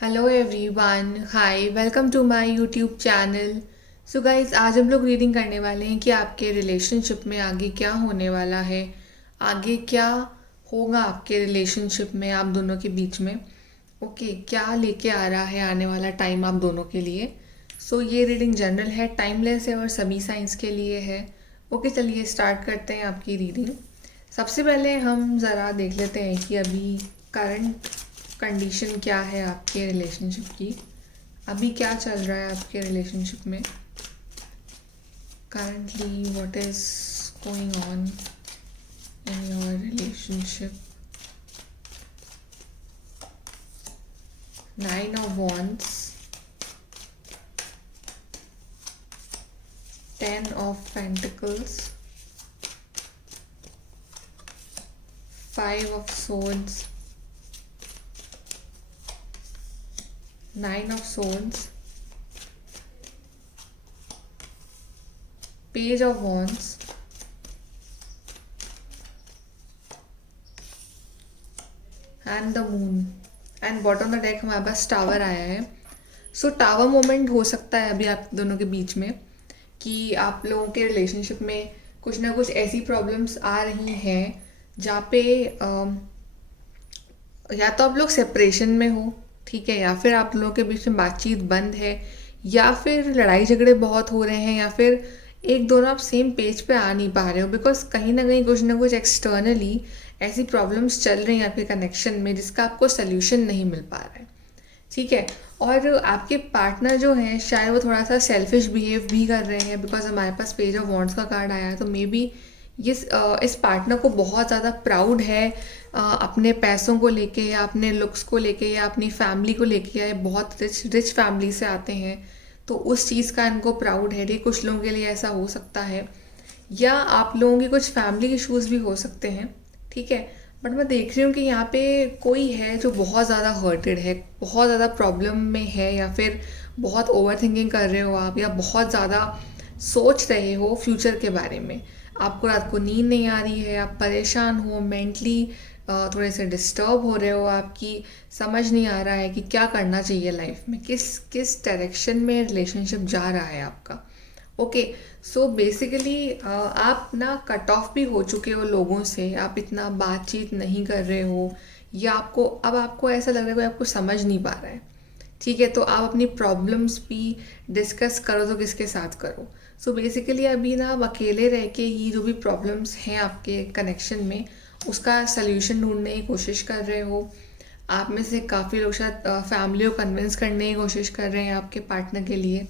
Hello everyone, hi, welcome to my YouTube channel. So guys, आज हम लोग reading करने वाले हैं कि आपके रिलेशनशिप में आगे क्या होने वाला है। आगे क्या होगा आपके रिलेशनशिप में, आप दोनों के बीच में। ओके, क्या लेके आ रहा है आने वाला टाइम आप दोनों के लिए। सो ये रीडिंग जनरल है, टाइमलेस है और सभी साइंस के लिए है। ओके, चलिए स्टार्ट करते हैं आपकी रीडिंग। सबसे पहले हम ज़रा देख लेते हैं कि अभी करंट कंडीशन क्या है आपके रिलेशनशिप की। अभी क्या चल रहा है आपके रिलेशनशिप में currently, what is going on in your relationship. 9 of Wands, 10 of Pentacles, 5 of Swords, 9 of Swords, Page of Wands, and the moon. And bottom the deck हमारे पास टावर आया है। सो टावर मोमेंट हो सकता है अभी आप दोनों के बीच में कि आप लोगों के रिलेशनशिप में कुछ ना कुछ ऐसी प्रॉब्लम्स आ रही हैं जहाँ पे या तो आप लोग सेपरेशन में हो, ठीक है, या फिर आप लोगों के बीच में बातचीत बंद है, या फिर लड़ाई झगड़े बहुत हो रहे हैं, या फिर एक दोनों आप सेम पेज पे आ नहीं पा रहे हो बिकॉज कहीं ना कुछ एक्सटर्नली ऐसी प्रॉब्लम्स चल रही हैं आपके कनेक्शन में जिसका आपको सोल्यूशन नहीं मिल पा रहा है, ठीक है। और आपके पार्टनर जो हैं शायद वो थोड़ा सा सेल्फिश बिहेव भी कर रहे हैं बिकॉज हमारे पास पेज ऑफ वॉन्ड्स का कार्ड आया है। तो मे बी ये इस पार्टनर को बहुत ज़्यादा प्राउड है अपने पैसों को लेके, या अपने लुक्स को लेके, या अपनी फैमिली को लेके, या ये बहुत रिच रिच फैमिली से आते हैं तो उस चीज़ का इनको प्राउड है। ये कुछ लोगों के लिए ऐसा हो सकता है, या आप लोगों के कुछ फैमिली इश्यूज भी हो सकते हैं, ठीक है। बट मैं देख रही हूँ कि यहाँ पे कोई है जो बहुत ज़्यादा हर्टेड है, बहुत ज़्यादा प्रॉब्लम में है, या फिर बहुत ओवर थिंकिंग कर रहे हो आप, या बहुत ज़्यादा सोच रहे हो फ्यूचर के बारे में। आपको रात को नींद नहीं आ रही है, आप परेशान हो, मेंटली थोड़े से डिस्टर्ब हो रहे हो, आपकी समझ नहीं आ रहा है कि क्या करना चाहिए लाइफ में, किस किस डायरेक्शन में रिलेशनशिप जा रहा है आपका। ओके, सो बेसिकली आप ना कट ऑफ भी हो चुके हो लोगों से, आप इतना बातचीत नहीं कर रहे हो, या आपको ऐसा लग रहा है कोई आपको समझ नहीं पा रहा है, ठीक है। तो आप अपनी प्रॉब्लम्स भी डिस्कस करो तो किसके साथ करो। सो बेसिकली अभी ना आप अकेले रह के ही जो भी प्रॉब्लम्स हैं आपके कनेक्शन में उसका सल्यूशन ढूंढने की कोशिश कर रहे हो। आप में से काफ़ी लोग शायद फैमिली को कन्विंस करने की कोशिश कर रहे हैं आपके पार्टनर के लिए।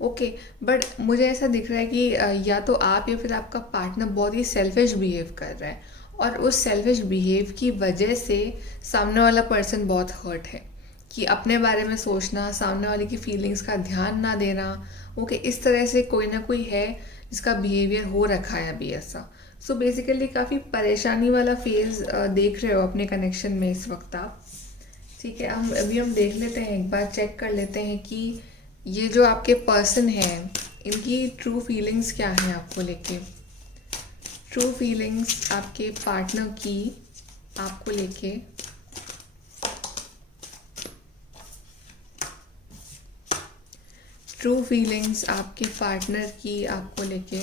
ओके, बट मुझे ऐसा दिख रहा है कि या तो आप या फिर आपका पार्टनर बहुत ही सेल्फिश बिहेव कर रहा है, और उस सेल्फिश बिहेव की वजह से सामने वाला पर्सन बहुत हर्ट है कि अपने बारे में सोचना, सामने वाले की फीलिंग्स का ध्यान ना देना। ओके, इस तरह से कोई ना कोई है जिसका बिहेवियर हो रखा है अभी ऐसा। सो बेसिकली काफ़ी परेशानी वाला फेज देख रहे हो अपने कनेक्शन में इस वक्त आप, ठीक है। हम देख लेते हैं, एक बार चेक कर लेते हैं कि ये जो आपके पर्सन हैं इनकी ट्रू फीलिंग्स क्या हैं आपको लेके। ट्रू फीलिंग्स आपके पार्टनर की आपको लेके। ट्रू फीलिंग्स आपके पार्टनर की आपको लेके।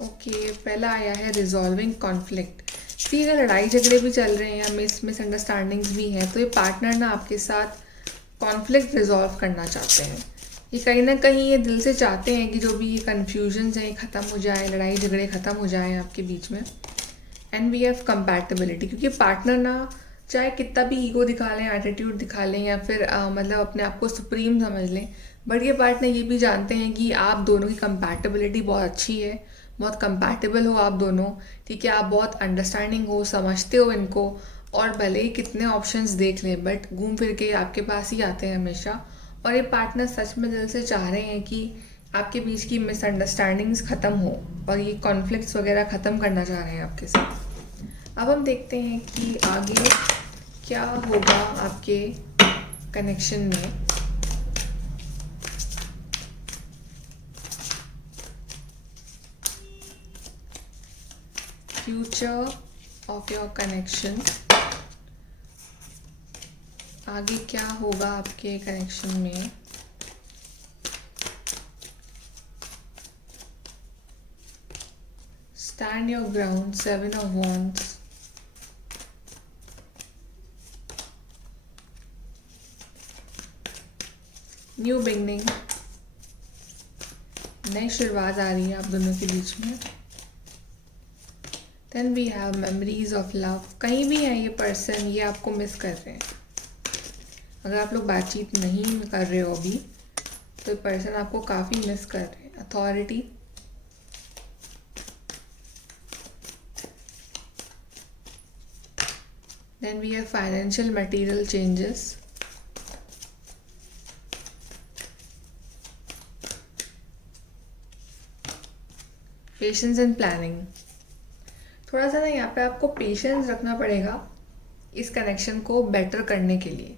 ओके, पहला आया है रिजॉल्विंग कॉन्फ्लिक्ट। सी, अगर लड़ाई झगड़े भी चल रहे हैं, मिसअंडरस्टैंडिंग्स भी हैं, तो ये पार्टनर ना आपके साथ कॉन्फ्लिक्ट रिजॉल्व करना चाहते हैं। ये कहीं ना कहीं ये दिल से चाहते हैं कि जो भी ये कन्फ्यूजन्स हैं ख़त्म हो जाए, लड़ाई झगड़े ख़त्म हो जाए आपके बीच में। एंड वी हैव कंपैटिबिलिटी, क्योंकि पार्टनर ना चाहे कितना भी ईगो दिखा लें, एटीट्यूड दिखा लें, या फिर मतलब अपने आप को सुप्रीम समझ लें, बट ये पार्टनर ये भी जानते हैं कि आप दोनों की कंपैटिबिलिटी बहुत अच्छी है, बहुत कंपैटिबल हो आप दोनों, ठीक है। आप बहुत अंडरस्टैंडिंग हो, समझते हो इनको, और भले ही कितने ऑप्शंस देख लें बट घूम फिर के आपके पास ही आते हैं हमेशा। और ये पार्टनर सच में दिल से चाह रहे हैं कि आपके बीच की मिसअंडरस्टैंडिंग्स ख़त्म हो, और ये कॉन्फ्लिक्ट्स वगैरह ख़त्म करना चाह रहे हैं आपके साथ। अब हम देखते हैं कि आगे क्या होगा आपके कनेक्शन में। फ्यूचर ऑफ योर कनेक्शन, आगे क्या होगा आपके कनेक्शन में? Stand your ground, 7 of wands. New beginning, नई शुरुआत आ रही है आप दोनों के बीच में। Then we have memories of love. कहीं भी है ये पर्सन, ये आपको मिस कर रहे हैं। अगर आप लोग बातचीत नहीं कर रहे हो अभी, तो ये पर्सन आपको काफ़ी मिस कर रहे हैं। Authority, then we have financial material changes. Patience and planning. थोड़ा सा ना यहाँ पे आपको पेशेंस रखना पड़ेगा इस कनेक्शन को बेटर करने के लिए।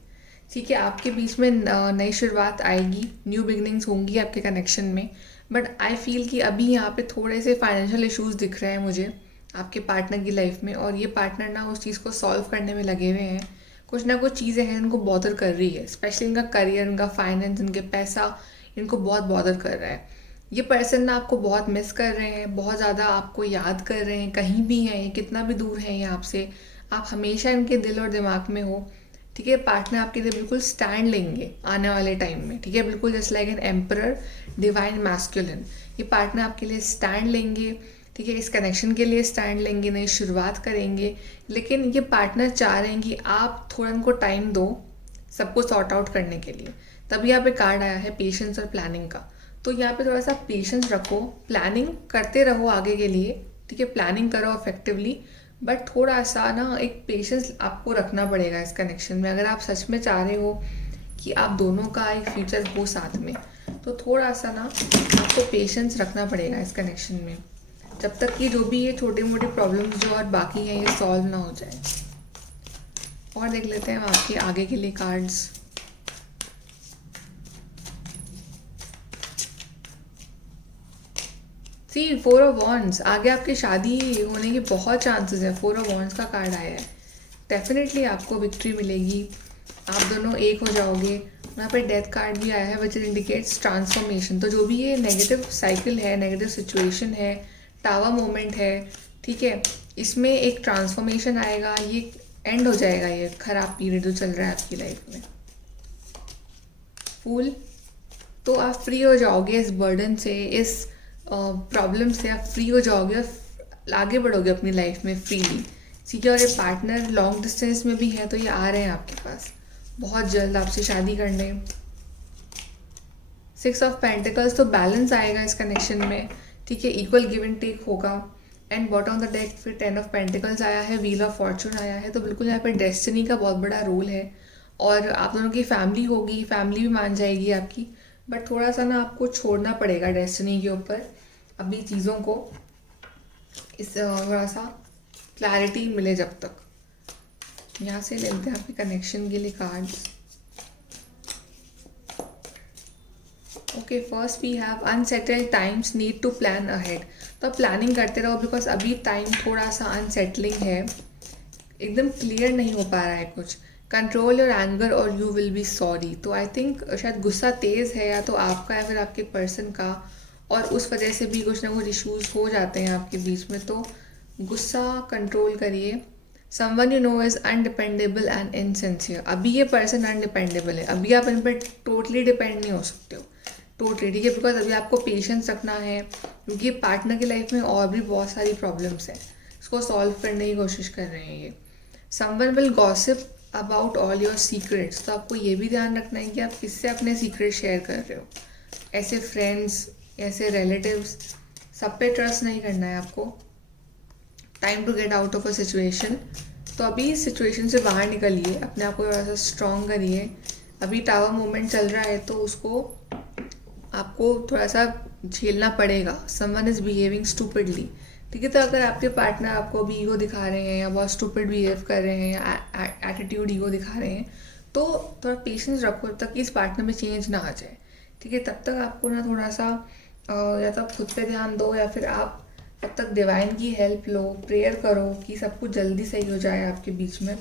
ठीक है, आपके बीच में नई शुरुआत आएगी, न्यू बिगनिंग्स होंगी आपके कनेक्शन में। बट आई फील कि अभी यहाँ पे थोड़े से फाइनेंशियल इश्यूज दिख रहे हैं मुझे आपके पार्टनर की लाइफ में, और ये पार्टनर ना उस चीज़ को सॉल्व करने में लगे हुए हैं। कुछ ना कुछ चीज़ें हैं इनको बॉदर कर रही है, स्पेशली इनका करियर, इनका फाइनेंस, इनके पैसा, इनको बहुत बॉदर कर रहा है। ये पर्सन ना आपको बहुत मिस कर रहे हैं, बहुत ज़्यादा आपको याद कर रहे हैं। कहीं भी हैं ये, कितना भी दूर हैं ये आपसे, आप हमेशा इनके दिल और दिमाग में हो। ठीक है, पार्टनर आपके लिए बिल्कुल स्टैंड लेंगे आने वाले टाइम में। ठीक है, बिल्कुल just like an emperor, divine masculine, ये पार्टनर आपके लिए स्टैंड लेंगे। ठीक है, इस कनेक्शन के लिए स्टैंड लेंगे, नई शुरुआत करेंगे। लेकिन ये पार्टनर चाह रहे हैं कि आप थोड़ा इनको टाइम दो सबको सॉर्ट आउट करने के लिए। तभी यहाँ पे कार्ड आया है पेशेंस और प्लानिंग का। तो यहाँ पे थोड़ा सा पेशेंस रखो, प्लानिंग करते रहो आगे के लिए। ठीक है, प्लानिंग करो इफेक्टिवली, बट थोड़ा सा ना एक पेशेंस आपको रखना पड़ेगा इस कनेक्शन में। अगर आप सच में चाह रहे हो कि आप दोनों का एक फ्यूचर हो साथ में, तो थोड़ा सा ना आपको पेशेंस रखना पड़ेगा इस कनेक्शन में, जब तक कि जो भी ये छोटी मोटी प्रॉब्लम्स जो और बाकी हैं ये सॉल्व ना हो जाए। और देख लेते हैं हम आपके आगे के लिए कार्ड्स। सी 4 ऑफ वॉन्ड्स, आगे आपकी शादी होने के बहुत चांसेस है। 4 ऑफ वॉन्ड्स का कार्ड आया है। डेफिनेटली आपको विक्ट्री मिलेगी, आप दोनों एक हो जाओगे। यहाँ पर डेथ कार्ड भी आया है विच इंडिकेट्स ट्रांसफॉर्मेशन। तो जो भी ये नेगेटिव साइकिल है, नेगेटिव सिचुएशन है, टावर मोमेंट है, ठीक है, इसमें एक ट्रांसफॉर्मेशन आएगा। ये एंड हो जाएगा ये खराब पीरियड जो चल रहा है आपकी लाइफ में। फूल, तो आप फ्री हो जाओगे इस बर्डन से, इस प्रॉब्लम से आप फ्री हो जाओगे और आगे बढ़ोगे अपनी लाइफ में फ्रीली। ठीक है, और ये पार्टनर लॉन्ग डिस्टेंस में भी है, तो ये आ रहे हैं आपके पास बहुत जल्द आपसे शादी करने। 6 ऑफ पेंटिकल्स, तो बैलेंस आएगा इस कनेक्शन में। ठीक है, इक्वल गिव एंड टेक होगा। And bottom of the deck फिर 10 ऑफ पेंटिकल्स आया है, व्हील ऑफ फॉर्चून आया है। तो बिल्कुल यहाँ पर डेस्टिनी का बहुत बड़ा रोल है, और आप दोनों की फैमिली होगी, फैमिली भी मान जाएगी आपकी। बट थोड़ा सा ना आपको छोड़ना पड़ेगा डेस्टिनी के ऊपर अभी चीज़ों को, इस थोड़ा सा क्लैरिटी मिले जब तक। यहाँ से लेते हैं आपके कनेक्शन के लिए cards. Okay, first we have unsettled times, need to plan ahead. तो आप प्लानिंग करते रहो, बिकॉज अभी टाइम थोड़ा सा अनसेटलिंग है, एकदम क्लियर नहीं हो पा रहा है कुछ। कंट्रोल योर एंगर और यू विल बी सॉरी। तो आई थिंक शायद गुस्सा तेज़ है, या तो आपका या फिर आपके पर्सन का, और उस वजह से भी कुछ ना कुछ इश्यूज हो जाते हैं आपके बीच में। तो गुस्सा कंट्रोल करिए। Someone you know is undependable and insincere. अभी ये पर्सन अनडिपेंडेबल है, अभी आप इन पर टोटली डिपेंड नहीं हो सकते हो, टोटली। ठीक है, बिकॉज अभी आपको पेशेंस रखना है, क्योंकि पार्टनर की लाइफ में और भी बहुत सारी प्रॉब्लम्स हैं, इसको सॉल्व करने की कोशिश कर रहे हैं ये। Someone will gossip about all your secrets. तो आपको ये भी ध्यान रखना है कि आप किससे अपने सीक्रेट शेयर कर रहे हो। ऐसे फ्रेंड्स, ऐसे रिलेटिव्स, सब पे ट्रस्ट नहीं करना है आपको। Time to get out of a situation. तो अभी इस सिचुएशन से बाहर निकलिए, अपने आप को थोड़ा सा स्ट्रॉन्ग करिए। अभी टावर मोमेंट चल रहा है, तो उसको आपको थोड़ा सा झेलना पड़ेगा। Someone is behaving stupidly. ठीक है, तो अगर आपके पार्टनर आपको अभी ईगो दिखा रहे हैं, या बहुत स्टूपिड बिहेव कर रहे हैं, या एटीट्यूड ईगो दिखा रहे हैं, तो थोड़ा पेशेंस रखो तब तक कि इस पार्टनर में चेंज ना आ जाए। ठीक है, तब तक आपको ना थोड़ा सा या तो आप खुद पे ध्यान दो, या फिर आप तब तक डिवाइन की हेल्प लो, प्रेयर करो कि सब कुछ जल्दी सही हो जाए आपके बीच में।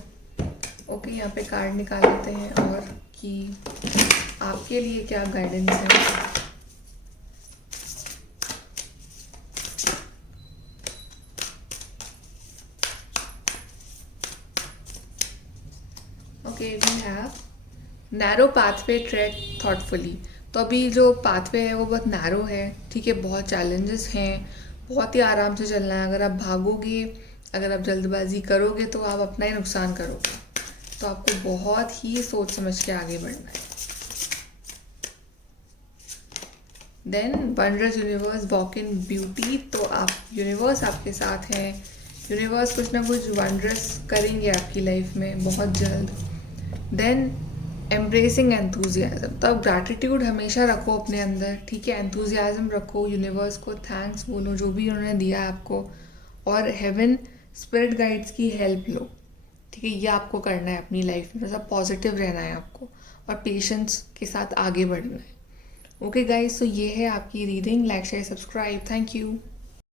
ओके, यहाँ पे कार्ड निकाल लेते हैं और कि आपके लिए क्या गाइडेंस है। Okay, we have narrow pathway tread thoughtfully. तो अभी जो पाथवे है वो बहुत नैरो है, ठीक है, बहुत चैलेंजेस हैं, बहुत ही आराम से चलना है। अगर आप भागोगे, अगर आप जल्दबाजी करोगे तो आप अपना ही नुकसान करोगे। तो आपको बहुत ही सोच समझ के आगे बढ़ना है। Then wondrous universe walk in beauty. तो आप यूनिवर्स आपके साथ हैं, यूनिवर्स कुछ ना कुछ वंडरस करेंगे आपकी लाइफ में बहुत जल्द। Then embracing enthusiasm. तो आप ग्रैटिट्यूड हमेशा रखो अपने अंदर, ठीक है, एंथुजियाज़म रखो, यूनिवर्स को थैंक्स बोलो जो भी उन्होंने दिया है आपको, और हेवन स्पिरिट गाइड्स की हेल्प लो, ठीक है। ये आपको करना है अपनी लाइफ में, सब पॉजिटिव रहना है आपको और पेशेंस के साथ आगे बढ़ना है। ओके गाइस, तो ये है आपकी reading. Like share subscribe. Thank you.